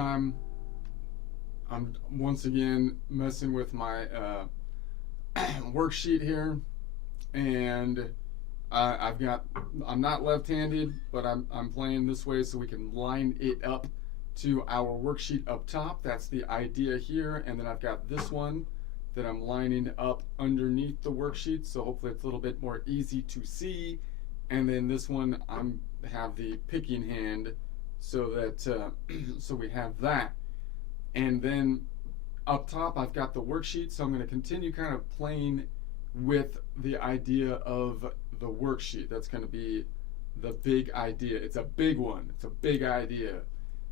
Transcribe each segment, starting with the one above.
time, I'm once again messing with my worksheet here, and I'm not left-handed, but I'm playing this way so we can line it up to our worksheet up top. That's the idea here, and then I've got this one that I'm lining up underneath the worksheet, so hopefully it's a little bit more easy to see. And then this one have the picking hand, so that so we have that. And then up top I've got the worksheet, so I'm going to continue kind of playing with the idea of the worksheet. That's going to be the big idea. It's a big one. It's a big idea.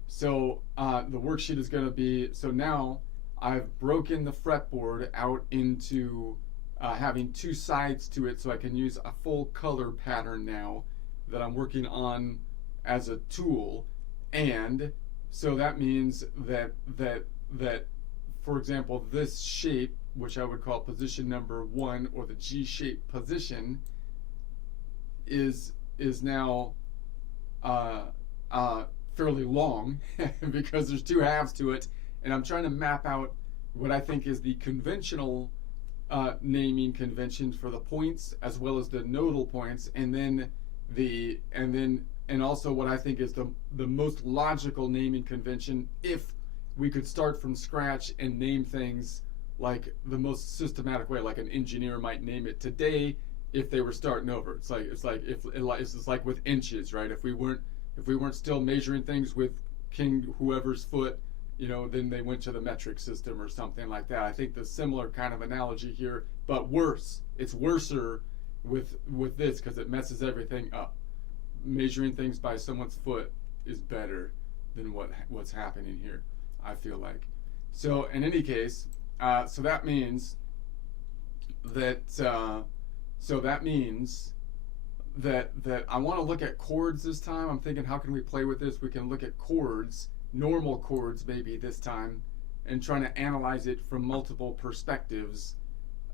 So the worksheet is going to be, so now I've broken the fretboard out into having two sides to it, so I can use a full color pattern now that I'm working on as a tool. And so that means that for example, this shape, which I would call position number 1, or the G shape position, is now fairly long because there's two halves to it, and I'm trying to map out what I think is the conventional naming convention for the points, as well as the nodal points, and also what I think is the most logical naming convention if we could start from scratch and name things like the most systematic way, like an engineer might name it today if they were starting over. It's like with inches, right? If we weren't still measuring things with King whoever's foot, then they went to the metric system or something like that. I think the similar kind of analogy here, but worse. It's worser with this because it messes everything up. Measuring things by someone's foot is better than what's happening here, I feel like. So in any case, so that means that I want to look at chords this time. I'm thinking, how can we play with this? We can look at chords, normal chords maybe this time, and trying to analyze it from multiple perspectives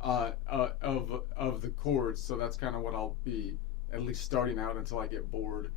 of the chords. So that's kind of what I'll be at least starting out until I get bored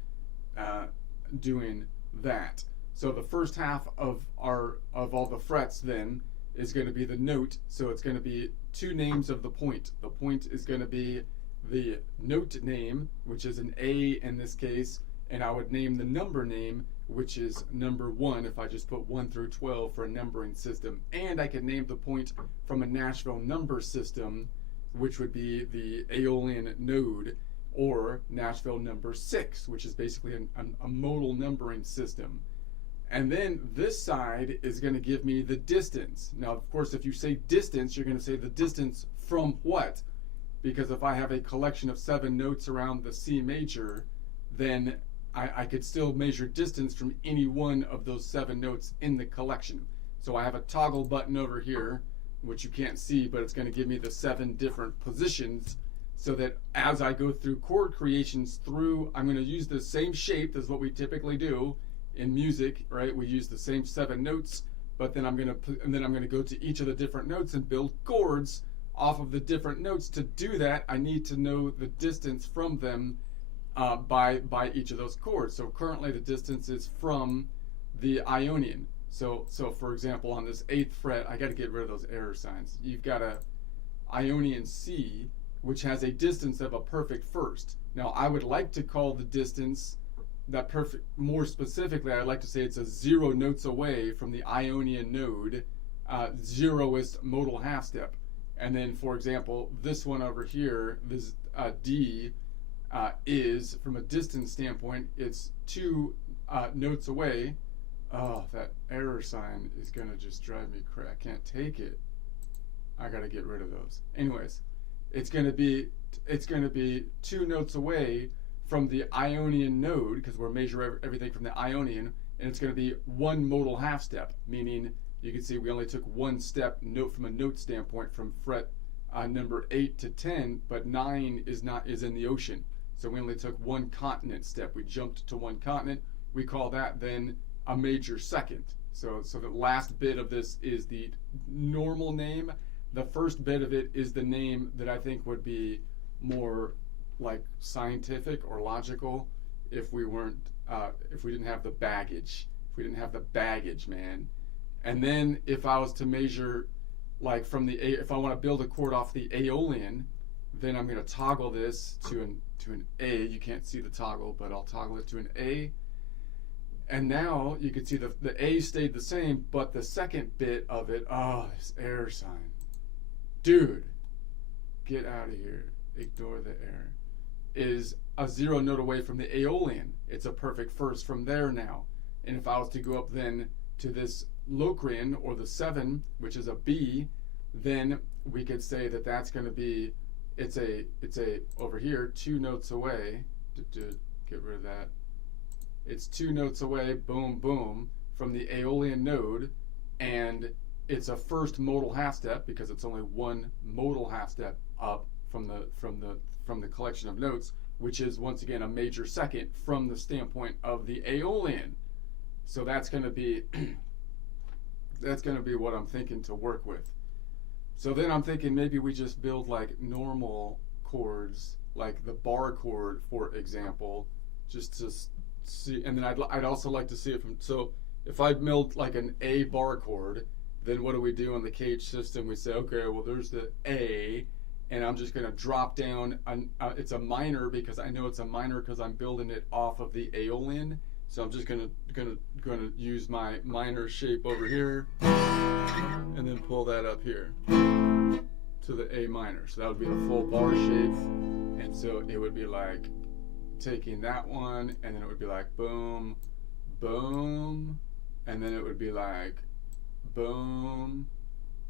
doing that. So the first half of all the frets then is going to be the note. So it's going to be two names of the point. The point is going to be the note name, which is an A in this case, and I would name the number name, which is number 1 if I just put 1 through 12 for a numbering system. And I could name the point from a Nashville number system, which would be the Aeolian node, or Nashville number 6, which is basically a modal numbering system. And then this side is going to give me the distance. Now, of course, if you say distance, you're going to say the distance from what? Because if I have a collection of 7 notes around the C major, then I could still measure distance from any one of those 7 notes in the collection. So I have a toggle button over here, which you can't see, but it's going to give me the 7 different positions, so that as I go through chord creations I'm going to use the same shape as what we typically do in music, right? We use the same 7 notes, but then I'm going to go to each of the different notes and build chords off of the different notes. To do that, I need to know the distance from them by each of those chords. So currently the distance is from the Ionian. So for example, on this 8th fret, I got to get rid of those error signs. You've got a Ionian C, which has a distance of a perfect first. Now I would like to call the distance that perfect, more specifically, I'd like to say it's a 0 notes away from the Ionian node, 0th modal half step. And then, for example, this one over here, this D, is, from a distance standpoint, it's 2 notes away. Oh, that error sign is going to just drive me crazy. I can't take it. I got to get rid of those. Anyways, it's going to be 2 notes away from the Ionian node, because we're measuring everything from the Ionian, and it's going to be 1 modal half step, meaning you can see we only took 1 step note from a note standpoint from fret number 8 to 10, but 9 is in the ocean. So we only took 1 continent step. We jumped to 1 continent. We call that then a major second. So the last bit of this is the normal name. The first bit of it is the name that I think would be more like scientific or logical if we didn't have the baggage. if we didn't have the baggage, man. And then if I was to measure, like from the A, if I want to build a chord off the Aeolian, then I'm going to toggle this to an A. You can't see the toggle, but I'll toggle it to an A. And now you can see the A stayed the same, but the second bit of it, this air sign. Dude, get out of here. Ignore the air. Is a 0 note away from the Aeolian. It's a perfect first from there now. And if I was to go up then to this Locrian, or the 7, which is a B, then we could say that that's going to be, it's a over here 2 notes away. To get rid of that. It's 2 notes away, boom, boom, from the Aeolian node, and it's a first modal half step because it's only one modal half step up from the collection of notes, which is once again a major second from the standpoint of the Aeolian. So that's going to be what I'm thinking to work with. So then I'm thinking maybe we just build like normal chords, like the bar chord, for example, just to see. And then I'd also like to see it from, so if I build like an A bar chord, then what do we do on the Cage system? We say, okay, well there's the A, and I'm just going to drop down. It's a minor because I know it's a minor because I'm building it off of the Aeolian. So I'm just going to use my minor shape over here, and then pull that up here to the A minor. So that would be the full bar shape, and so it would be like taking that one, and then it would be like boom, boom, and then it would be like boom,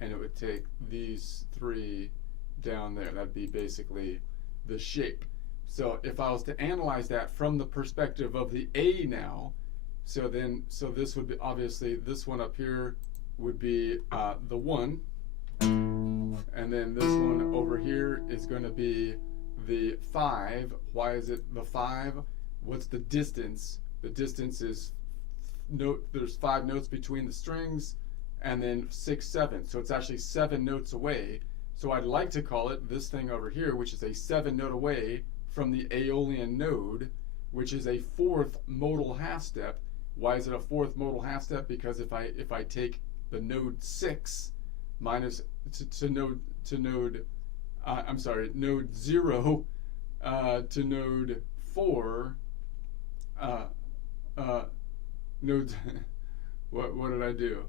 and it would take these 3 down there. That'd be basically the shape. So if I was to analyze that from the perspective of the A now, so this would be, obviously this one up here would be the 1, and then this one over here is going to be the 5. Why is it the 5? What's the distance? The distance is there's 5 notes between the strings, and then 6, 7. So it's actually 7 notes away. So I'd like to call it this thing over here, which is a 7 note away from the Aeolian node, which is a 4th modal half step. Why is it a 4th modal half step? Because if I take the node 6 minus node 0 to node 4, node what did I do?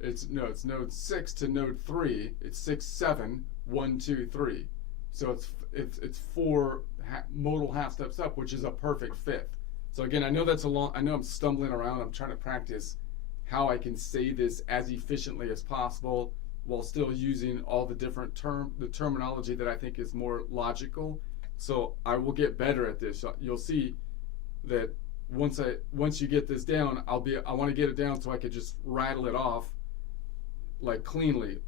It's node 6 to node 3. It's 6, 7, 1, 2, 3. So it's 4 modal half steps up, which is a perfect 5th. So again, I know I'm stumbling around. I'm trying to practice how I can say this as efficiently as possible while still using all the different terminology that I think is more logical. So I will get better at this. You'll see that once you get this down, I want to get it down so I could just rattle it off like cleanly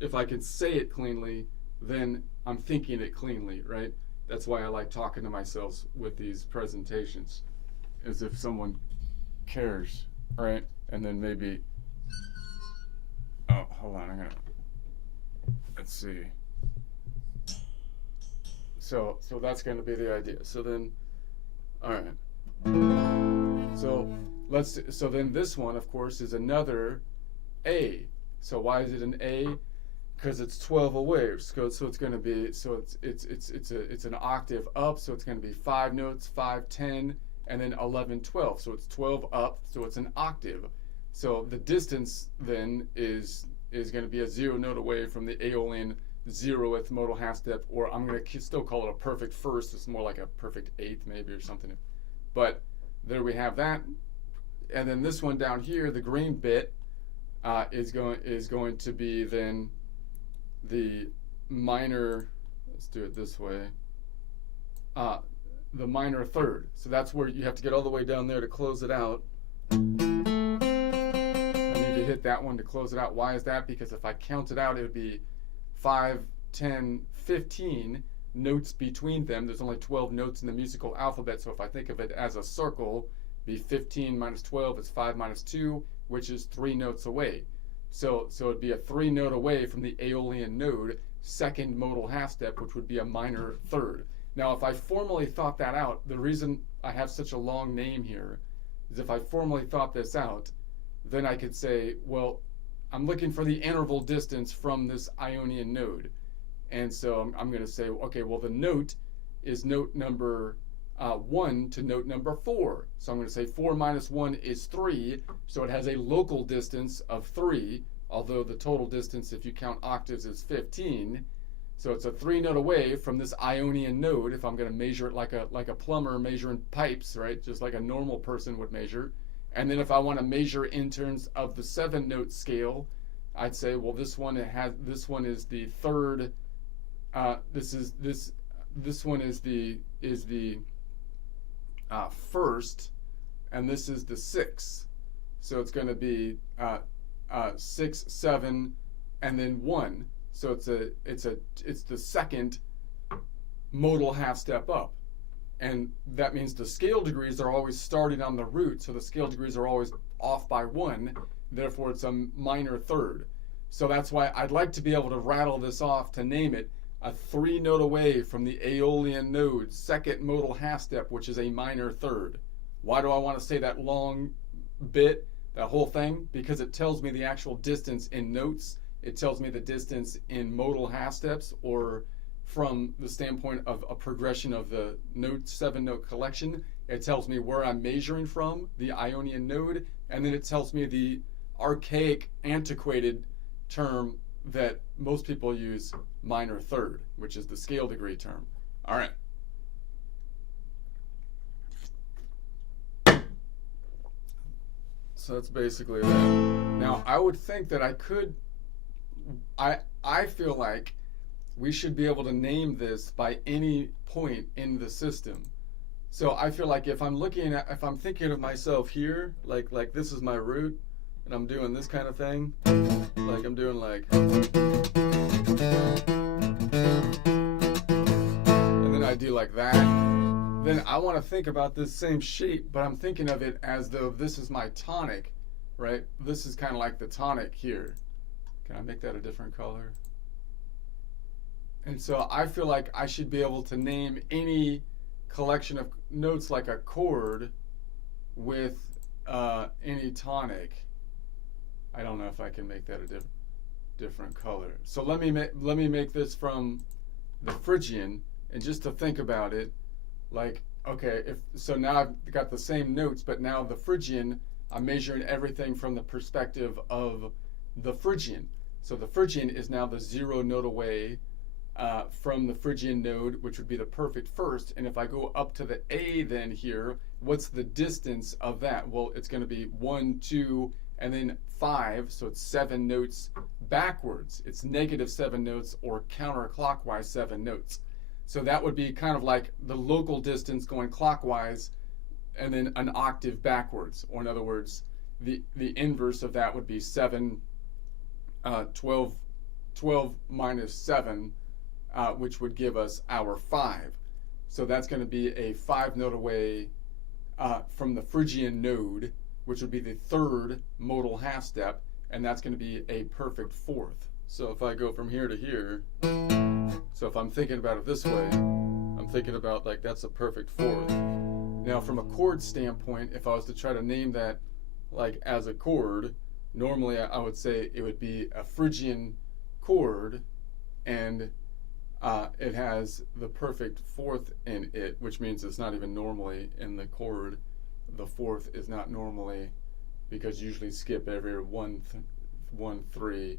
if I can say it cleanly, then I'm thinking it cleanly, right? That's why I like talking to myself with these presentations, as if someone cares, right? And then maybe, hold on, let's see. So that's going to be the idea. So then, all right. So then this one, of course, is another A. So why is it an A? Because it's 12 away. So it's going to be, it's an octave up. So it's going to be 5 notes, 5, 10, and then 11, 12. So it's 12 up. So it's an octave. So the distance then is going to be a 0 note away from the Aeolian 0th modal half step, or I'm going to still call it a perfect first. It's more like a perfect 8th maybe or something. But there we have that. And then this one down here, the green bit, is going to be then the minor. Let's do it this way. The minor 3rd. So that's where you have to get all the way down there to close it out. I need to hit that one to close it out. Why is that? Because if I count it out, it would be 5, 10, 15 notes between them. There's only 12 notes in the musical alphabet. So if I think of it as a circle, be 15 minus 12 is 5 minus 2, which is 3 notes away. So it'd be a 3 note away from the Aeolian node, 2nd modal half step, which would be a minor 3rd. Now, if I formally thought that out, the reason I have such a long name here, is if I formally thought this out, then I could say, well, I'm looking for the interval distance from this Ionian node. And so I'm going to say, okay, well, the note is note number 1 to note number 4. So I'm going to say 4 minus 1 is 3. So it has a local distance of 3, although the total distance, if you count octaves, is 15. So it's a 3 note away from this Ionian node if I'm going to measure it like a plumber measuring pipes, right? Just like a normal person would measure. And then if I want to measure in terms of the 7 note scale, I'd say, well, this one is the third. This one is the first, and this is the 6th. So it's going to be 6, 7, and then 1. So it's the second modal half step up, and that means the scale degrees are always starting on the root. So the scale degrees are always off by 1. Therefore, it's a minor third. So that's why I'd like to be able to rattle this off to name it a 3 note away from the Aeolian node, second modal half step, which is a minor third. Why do I want to say that long bit, that whole thing? Because it tells me the actual distance in notes. It tells me the distance in modal half steps, or from the standpoint of a progression of the 7 note collection. It tells me where I'm measuring from, the Ionian node, and then it tells me the archaic, antiquated term that most people use, minor third, which is the scale degree term. All right. So that's basically that. Now, I would think that I feel like we should be able to name this by any point in the system. So I feel like if I'm thinking of myself here, like this is my root, and I'm doing this kind of thing, like I'm doing like, and then I do like that, then I want to think about this same shape, but I'm thinking of it as though this is my tonic, right? This is kind of like the tonic here. Can I make that a different color? And so I feel like I should be able to name any collection of notes like a chord with any tonic. I don't know if I can make that a different color. So let me make this from the Phrygian, and just to think about it, like, okay, so now I've got the same notes, but now the Phrygian, I'm measuring everything from the perspective of the Phrygian. So the Phrygian is now the 0 note away from the Phrygian node, which would be the perfect first. And if I go up to the A then here, what's the distance of that? Well, it's going to be 1, 2, and then 5, so it's 7 notes backwards. It's negative 7 notes or counterclockwise 7 notes. So that would be kind of like the local distance going clockwise and then an octave backwards. Or in other words, the inverse of that would be 12 minus 7, which would give us our 5. So that's going to be a 5 note away from the Phrygian node, which would be the third modal half step, and that's going to be a perfect fourth. So if I go from here to here, so if I'm thinking about it this way, I'm thinking about like that's a perfect fourth. Now from a chord standpoint, if I was to try to name that like as a chord, normally I would say it would be a Phrygian chord, and it has the perfect fourth in it, which means it's not even normally in the chord. The fourth is not normally, because you usually skip every 1, 3,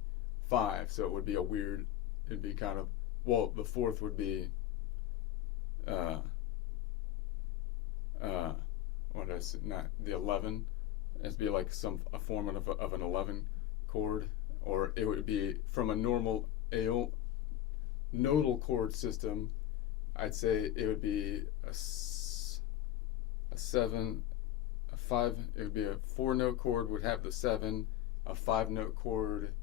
5. So it would be it'd be kind of, well, the fourth would be, what is it, not the 11. It'd be like a form of an 11 chord, or it would be from a normal nodal chord system. I'd say it would be a 7, a 5. It would be a 4-note chord would have the 7, a 5-note chord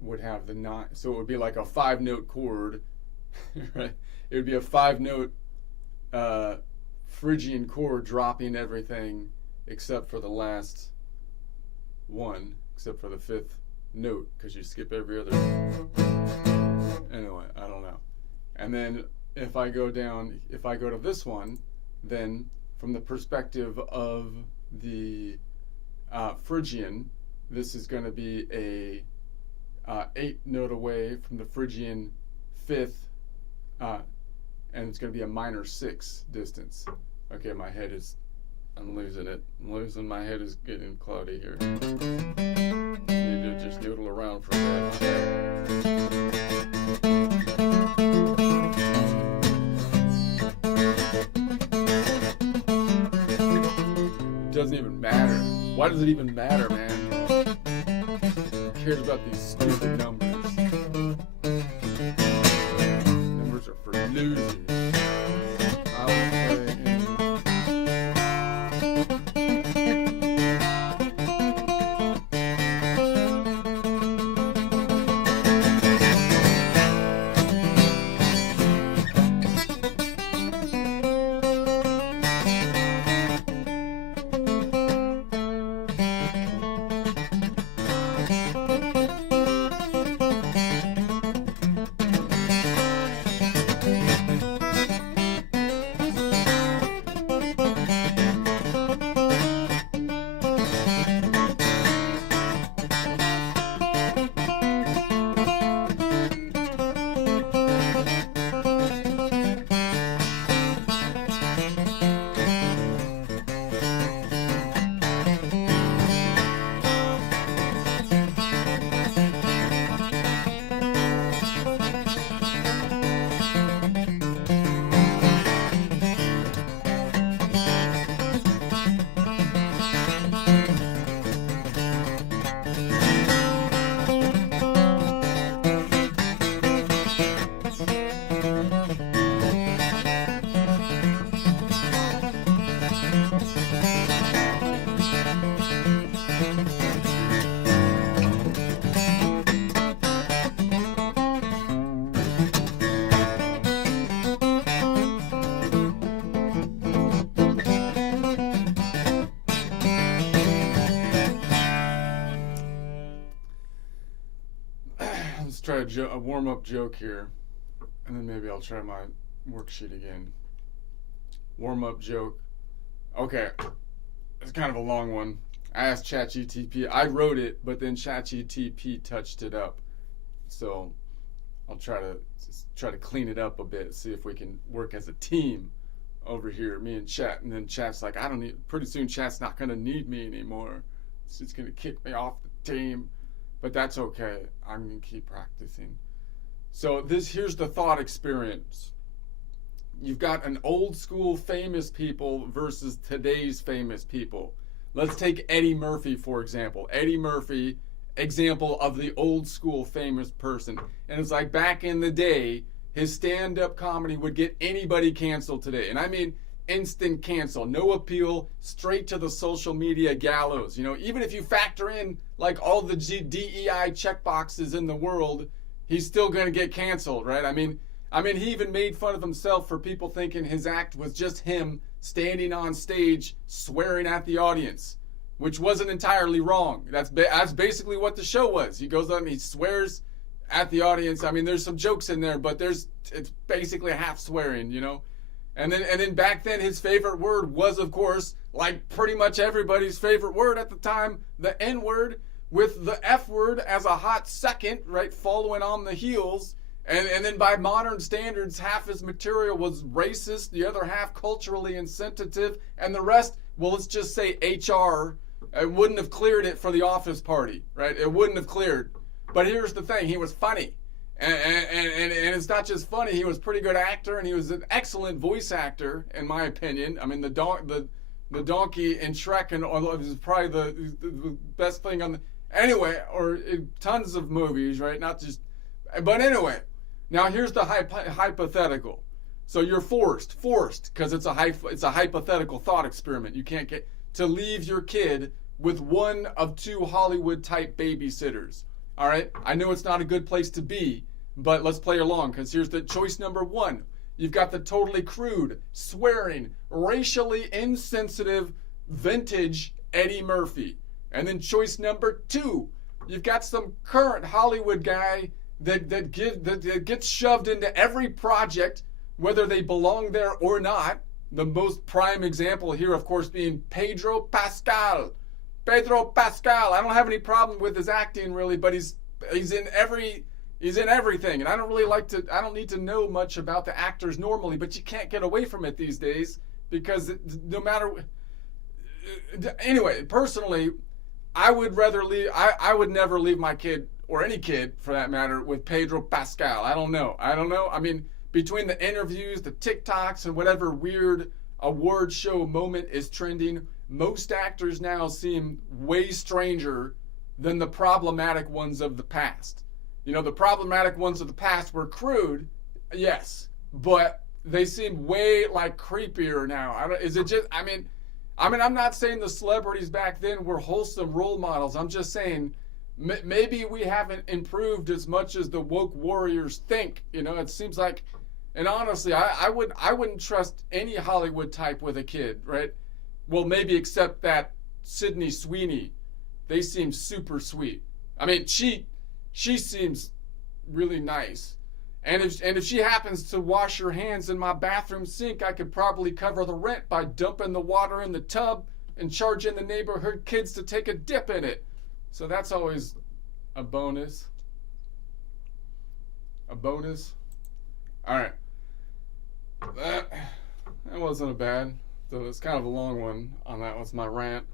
would have the 9. So it would be like a 5-note chord, right? It would be a 5-note Phrygian chord, dropping everything except for the last one, except for the 5th note, because you skip every other. Anyway, I don't know. And then if I go to this one, then from the perspective of the Phrygian, this is going to be a 8 note away from the Phrygian fifth, and it's going to be a minor 6 distance. Okay, I'm losing it. My head is getting cloudy here. Need to just noodle around for a minute. It doesn't even matter. Why does it even matter, man? Who cares about these stupid numbers? Numbers are for losers. Try a warm-up joke here, and then maybe I'll try my worksheet again. Warm-up joke. Okay, it's kind of a long one. I asked ChatGPT. I wrote it, but then ChatGPT touched it up. So I'll try to clean it up a bit, see if we can work as a team over here, me and Chat. And then Chat's like, pretty soon Chat's not going to need me anymore. It's just going to kick me off the team. But that's okay. I'm going to keep practicing. So here's the thought experience. You've got an old school famous people versus today's famous people. Let's take Eddie Murphy, for example. Eddie Murphy, example of the old school famous person. And it's like back in the day, his stand-up comedy would get anybody canceled today. And I mean instant cancel, no appeal, straight to the social media gallows. You know, even if you factor in like all the DEI checkboxes in the world, he's still going to get canceled, right? I mean, he even made fun of himself for people thinking his act was just him standing on stage swearing at the audience, which wasn't entirely wrong. That's basically what the show was. He goes on and he swears at the audience. I mean, there's some jokes in there, but it's basically half swearing, you know? And then back then, his favorite word was, of course, like pretty much everybody's favorite word at the time, the N-word, with the F-word as a hot second, right, following on the heels. And then by modern standards, half his material was racist, the other half culturally insensitive, and the rest, well, let's just say HR, it wouldn't have cleared it for the Office Party, right? It wouldn't have cleared. But here's the thing, he was funny. And it's not just funny, he was a pretty good actor, and he was an excellent voice actor, in my opinion. I mean, the donkey in Shrek is probably the best thing on the... Anyway, or tons of movies, right? Not just... But anyway, now here's the hypothetical. So you're forced, because it's a hypothetical thought experiment. You can't get to leave your kid with one of 2 Hollywood-type babysitters. All right? I know it's not a good place to be, but let's play along, because here's the choice number 1. You've got the totally crude, swearing, racially insensitive, vintage Eddie Murphy. And then choice number 2, you've got some current Hollywood guy that gets shoved into every project, whether they belong there or not, The most prime example here, of course, being Pedro Pascal. Pedro Pascal. I don't have any problem with his acting really, but he's in everything, and I don't need to know much about the actors normally, but you can't get away from it these days because no matter. Anyway, personally, I would never leave my kid, or any kid for that matter, with Pedro Pascal. I don't know. I mean, between the interviews, the TikToks, and whatever weird award show moment is trending, most actors now seem way stranger than the problematic ones of the past. You know, the problematic ones of the past were crude, yes, but they seem way like creepier now. Is it just? I mean, I'm not saying the celebrities back then were wholesome role models. I'm just saying maybe we haven't improved as much as the woke warriors think. You know, it seems like, and honestly, I wouldn't trust any Hollywood type with a kid, right? Well, maybe except that Sydney Sweeney. They seem super sweet. I mean, she seems really nice. And if she happens to wash her hands in my bathroom sink, I could probably cover the rent by dumping the water in the tub and charging the neighborhood kids to take a dip in it. So that's always a bonus. A bonus. All right. That wasn't a bad. So it's kind of a long one on that. What's my rant?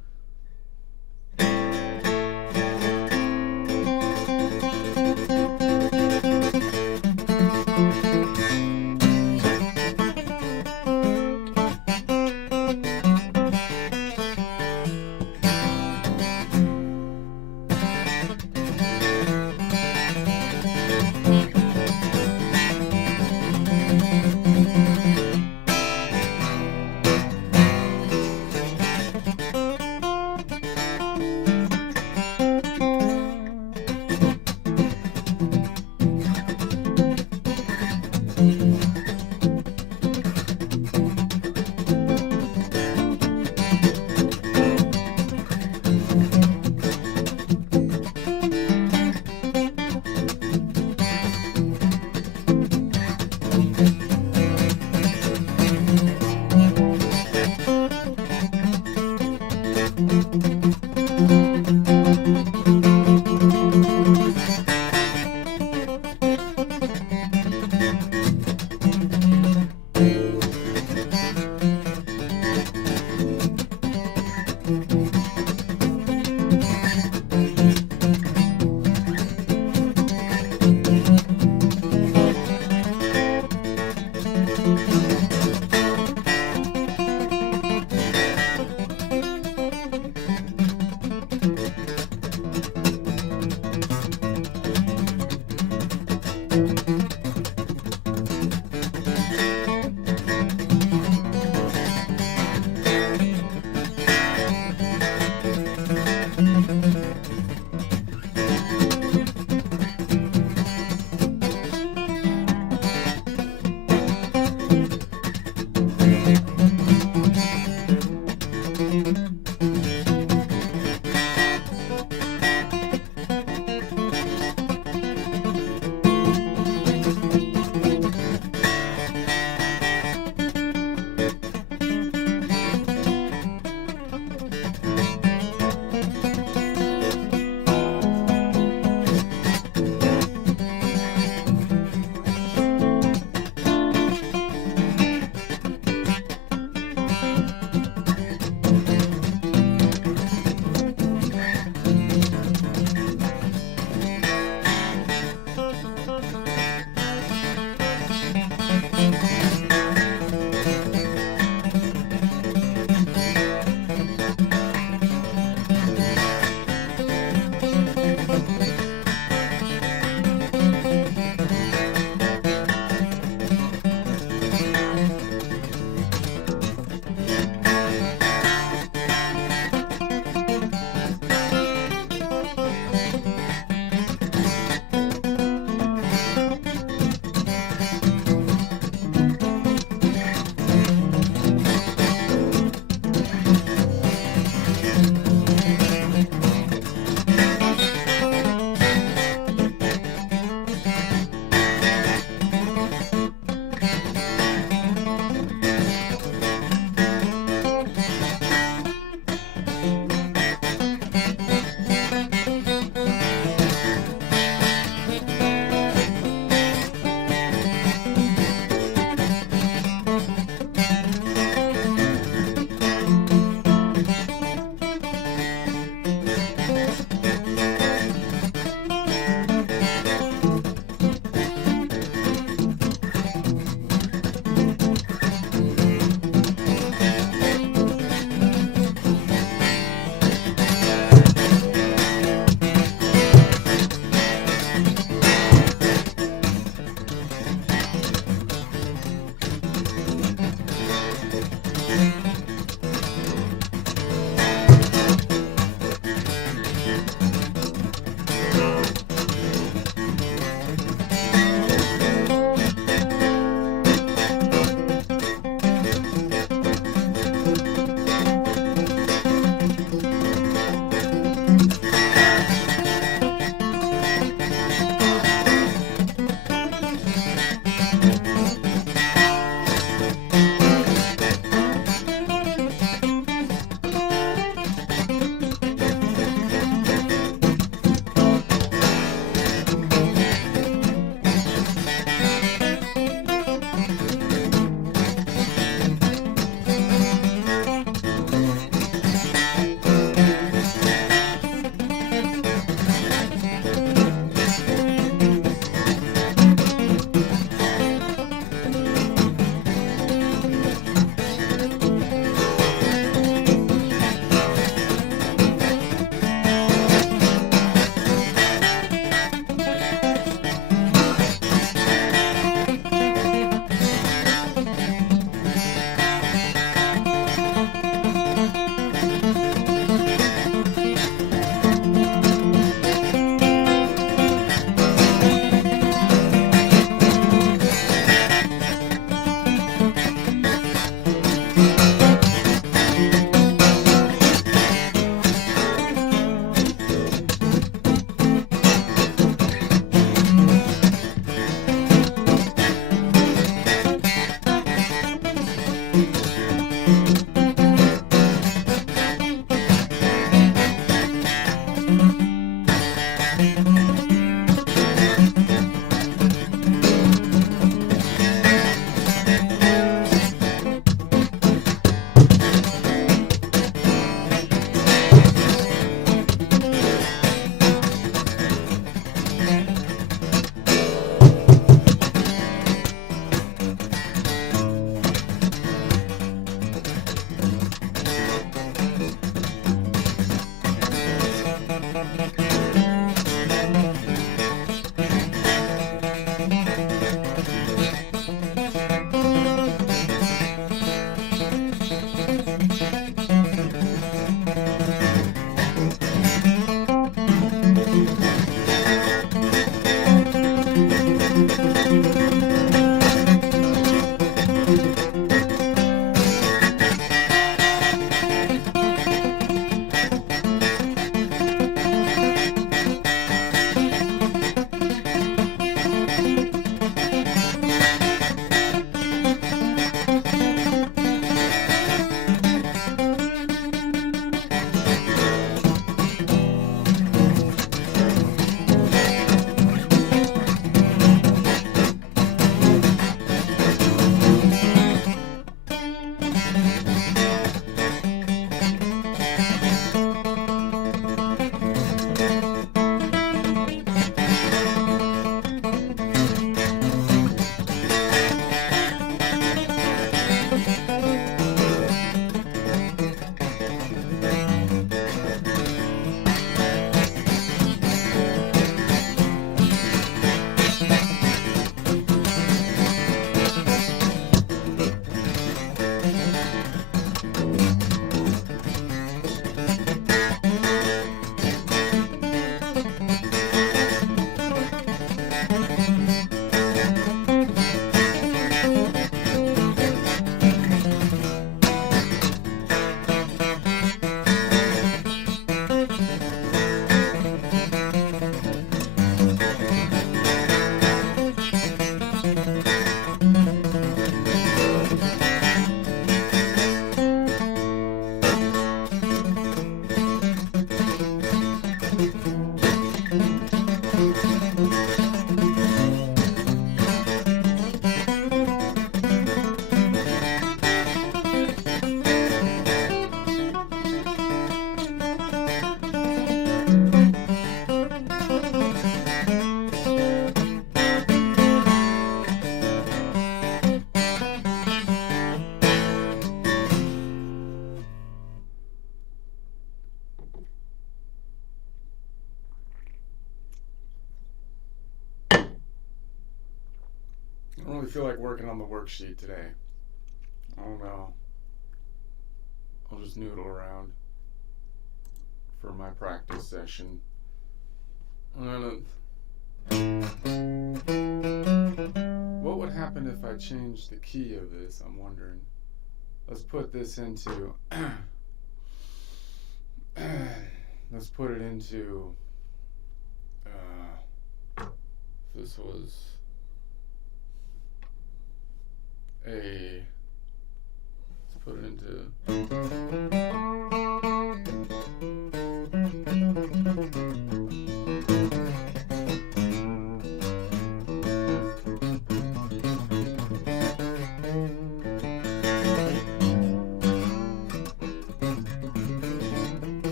I don't really feel like working on the worksheet today. I don't know. I'll just noodle around for my practice session. What would happen if I changed the key of this? I'm wondering. Let's put this into. Let's put it into. This was a. Let's put it into.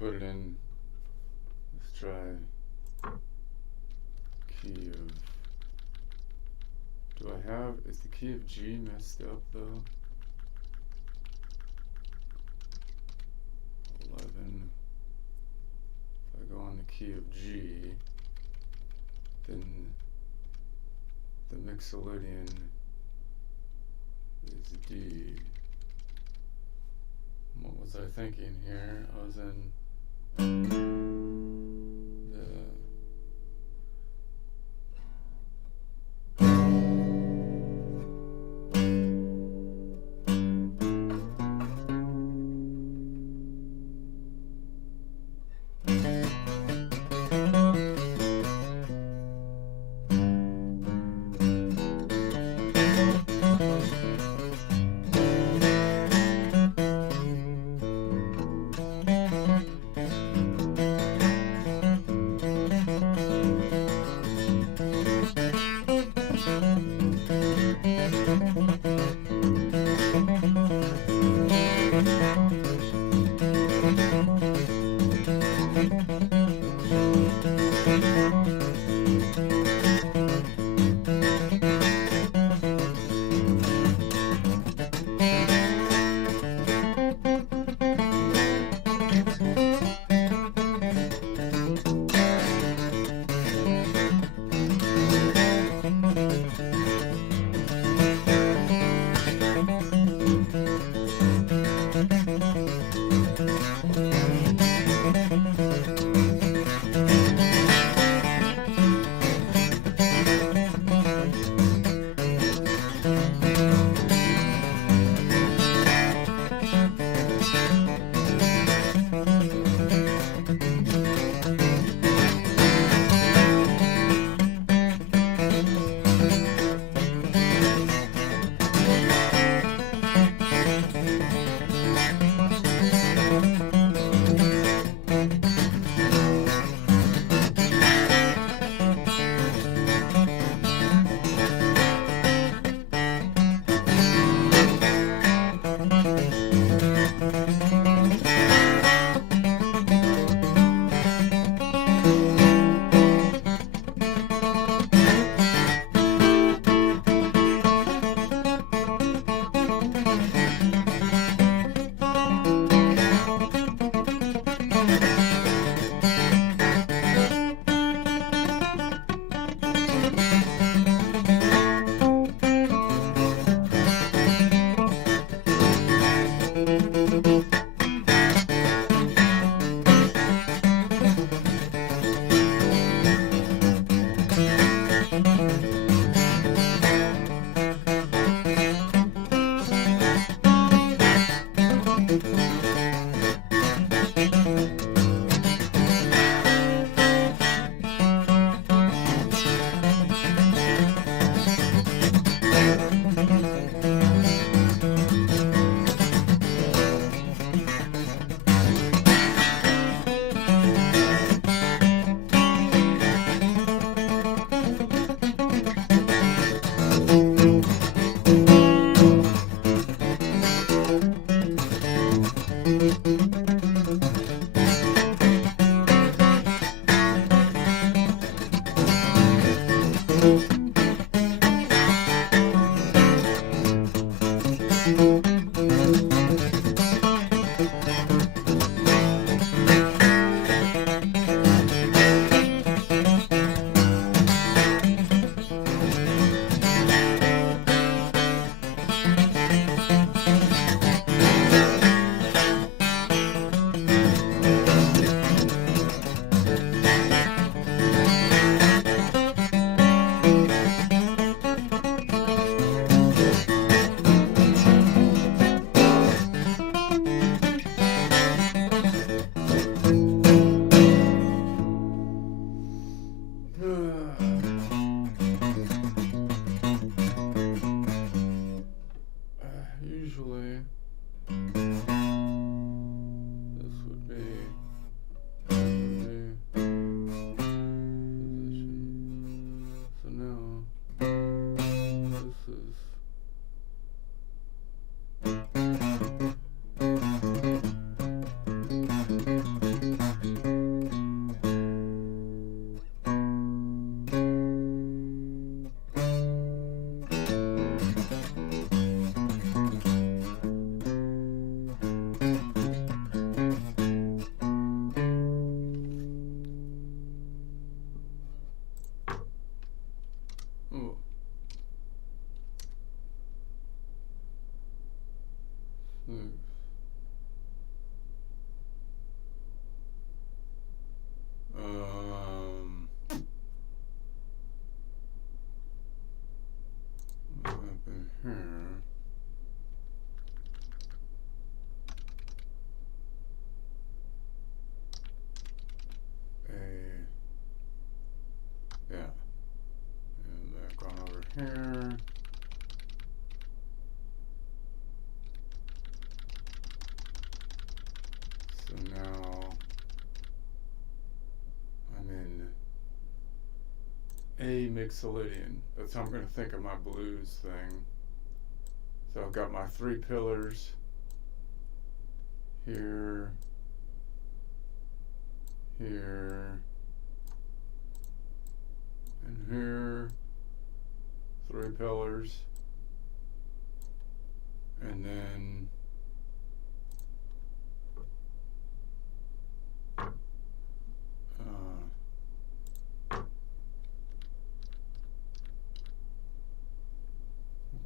Put it in. Let's try key of. Do I have? Is the key of G messed up though? 11. If I go on the key of G, then the Mixolydian is D. What was I thinking here? I was in. here. So now I'm in A Mixolydian. That's how I'm going to think of my blues thing. So I've got my 3 pillars here, here, and here. 3 pillars, and then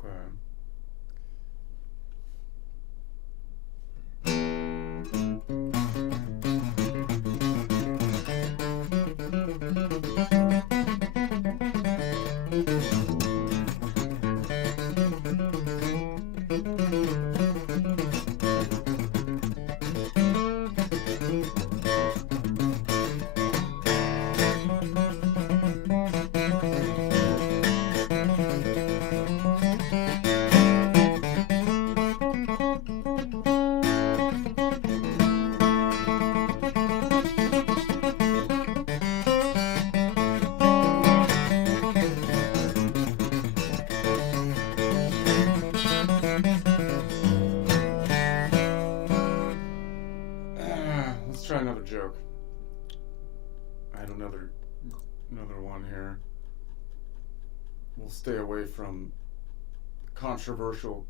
okay. Let's try another joke. I had another one here. We'll stay away from controversial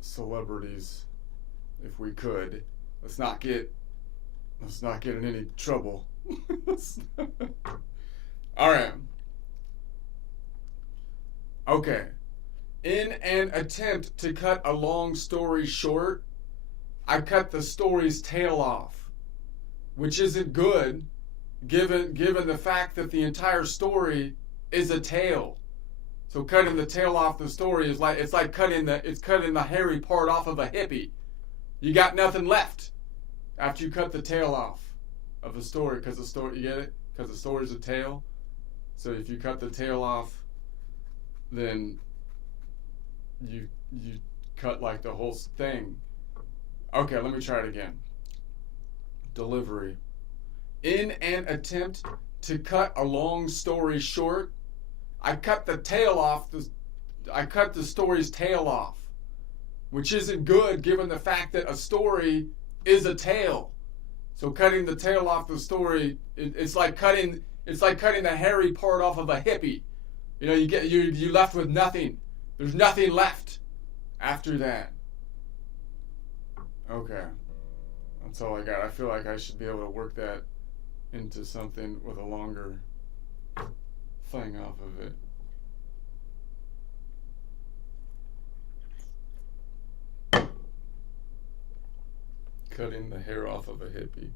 celebrities if we could. Let's not get in any trouble. All right. Okay. In an attempt to cut a long story short, I cut the story's tail off, which isn't good given the fact that the entire story is a tale. So cutting the tail off the story is like cutting the hairy part off of a hippie. You got nothing left after you cut the tail off of a story, because the story, you get it? Because the story's a tale. So if you cut the tail off, then you cut like the whole thing. Okay, let me try it again. Delivery. In an attempt to cut a long story short, I cut the story's tail off, which isn't good given the fact that a story is a tale. So cutting the tail off the story, it's like cutting the hairy part off of a hippie. You know, you're left with nothing. There's nothing left after that. Okay, that's all I got. I feel like I should be able to work that into something with a longer thing off of it. Cutting the hair off of a hippie.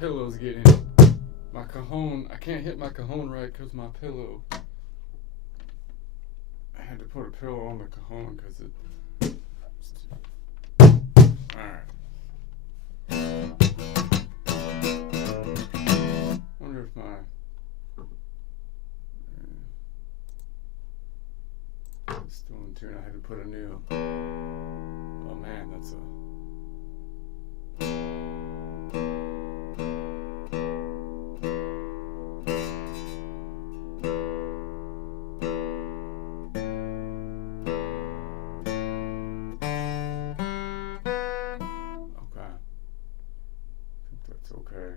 Pillow's getting my cajon. I can't hit my cajon right because my pillow. I had to put a pillow on the cajon because it. Alright. Wonder if my. It's still in tune. I had to put a new. Oh man, that's a. Okay.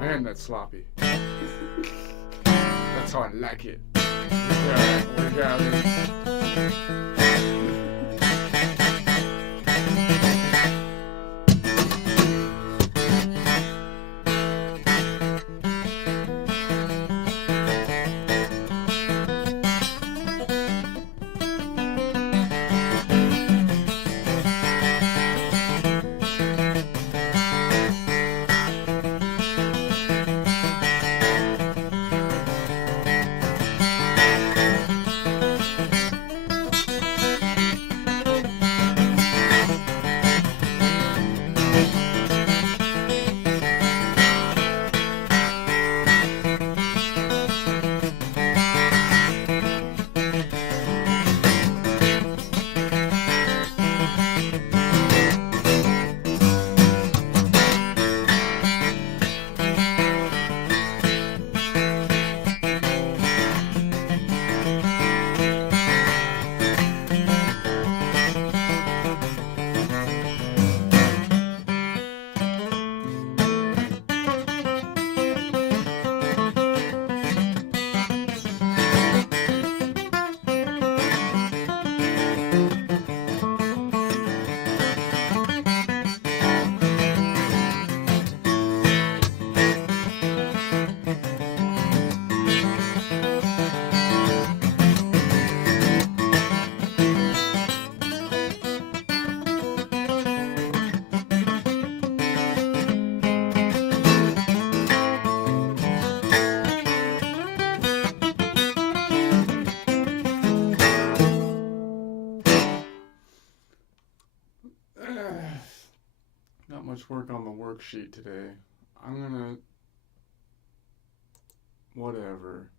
Man, that's sloppy. That's how I like it. We got it. Not much work on the worksheet today. I'm gonna... whatever.